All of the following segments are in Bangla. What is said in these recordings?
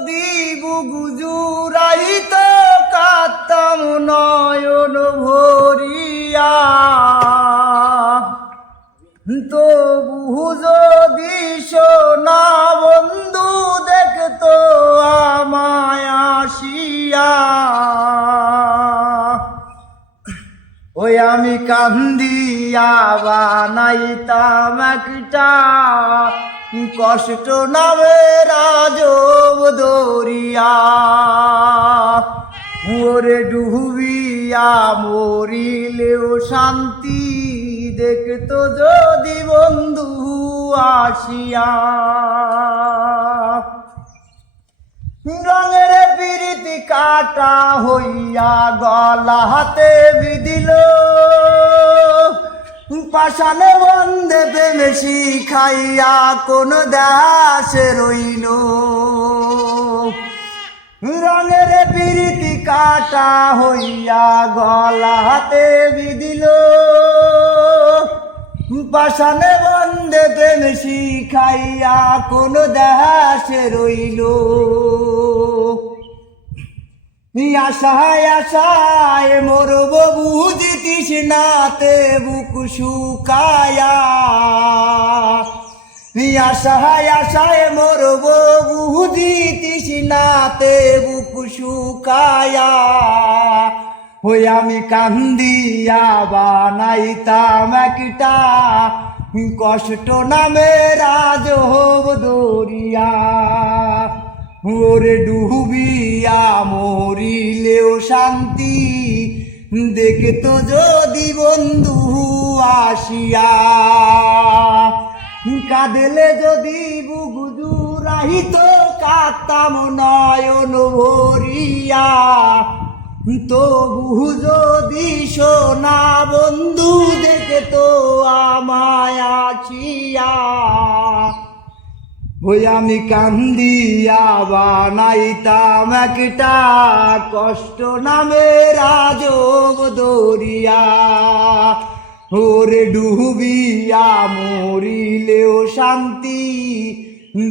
যদি বুকু জুড়াইত কাঁদতাম নয়ন ভরিয়া, তবু যদি সোনা বন্ধু দেখতো আমায় আসিয়া, ওই আমি কান্দিয়া বানাইতাম একটা কষ্ট নামে রাজব দরিয়া। ওরে ডুবিয়া মরিলেও শান্তি দেখতো যদি বন্ধু আসিয়া। রঙের পিরিতি কাটা হইয়া গলা হাতে বিদিল, পাশানে বন্ধে প্রেমে শিখাইয়া কোন দাসে রইল। রঙের পিরিতি কাটা হইয়া গলা হাতে বিদিল, পাশানে বন্ধে প্রেম শিখাইয়া কোন দাসে রইল। আশায় আশায় মরব বুঝি তৃষ্ণাতে বুক শুকায়া, আশায় আশায় মরব বুঝি তৃষ্ণাতে বুক শুকায়া। ওই আমি কান্দিয়া বানাইতাম একটা কষ্ট নামে রাজব দরিয়া। ওরে ডুবিয়া মরিলেও শান্তি দেখতো যদি বন্ধু আসিয়া। কাঁদলে যদি বুকু জুড়াইত কাঁদতাম নয়ন ভরিয়া, তবু যদি সোনা বন্ধু দেখতো আমায় আসিয়া। ওই আমি কান্দিয়া বানাইতাম একটা কষ্ট নামে রাজব দরিয়া। ওরে ডুবিয়া মরিলেও শান্তি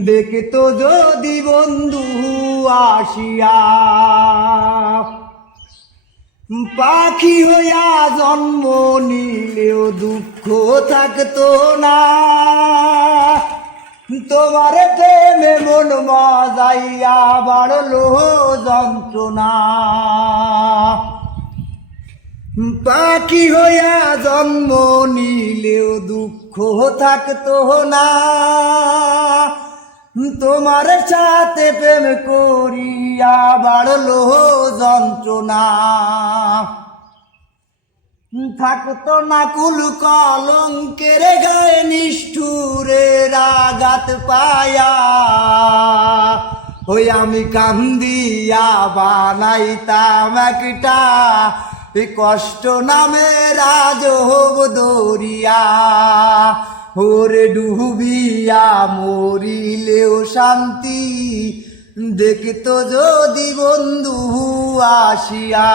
দেখতো যদি বন্ধু আসিয়া। পাখি হইয়া জন্ম নিলেও দুঃখ থাকতো না, তোমার প্রেমে মন মজাইয়া বাড়লো যন্ত্রণা। পাখি হইয়া জন্ম নিলেও দুঃখ থাকতো না, তোমার সাথে প্রেম করিয়া বাড়লো যন্ত্রণা। থাকতো না কুল কলঙ্কের গায়ে নিষ্ঠুরের আঘাত পায়া। ওই আমি কান্দিয়া বানাইতাম একটা কষ্ট নামে রাজব দরিয়া। ওরে ডুবিয়া মরিলেও শান্তি দেখতো যদি বন্ধু আসিয়া।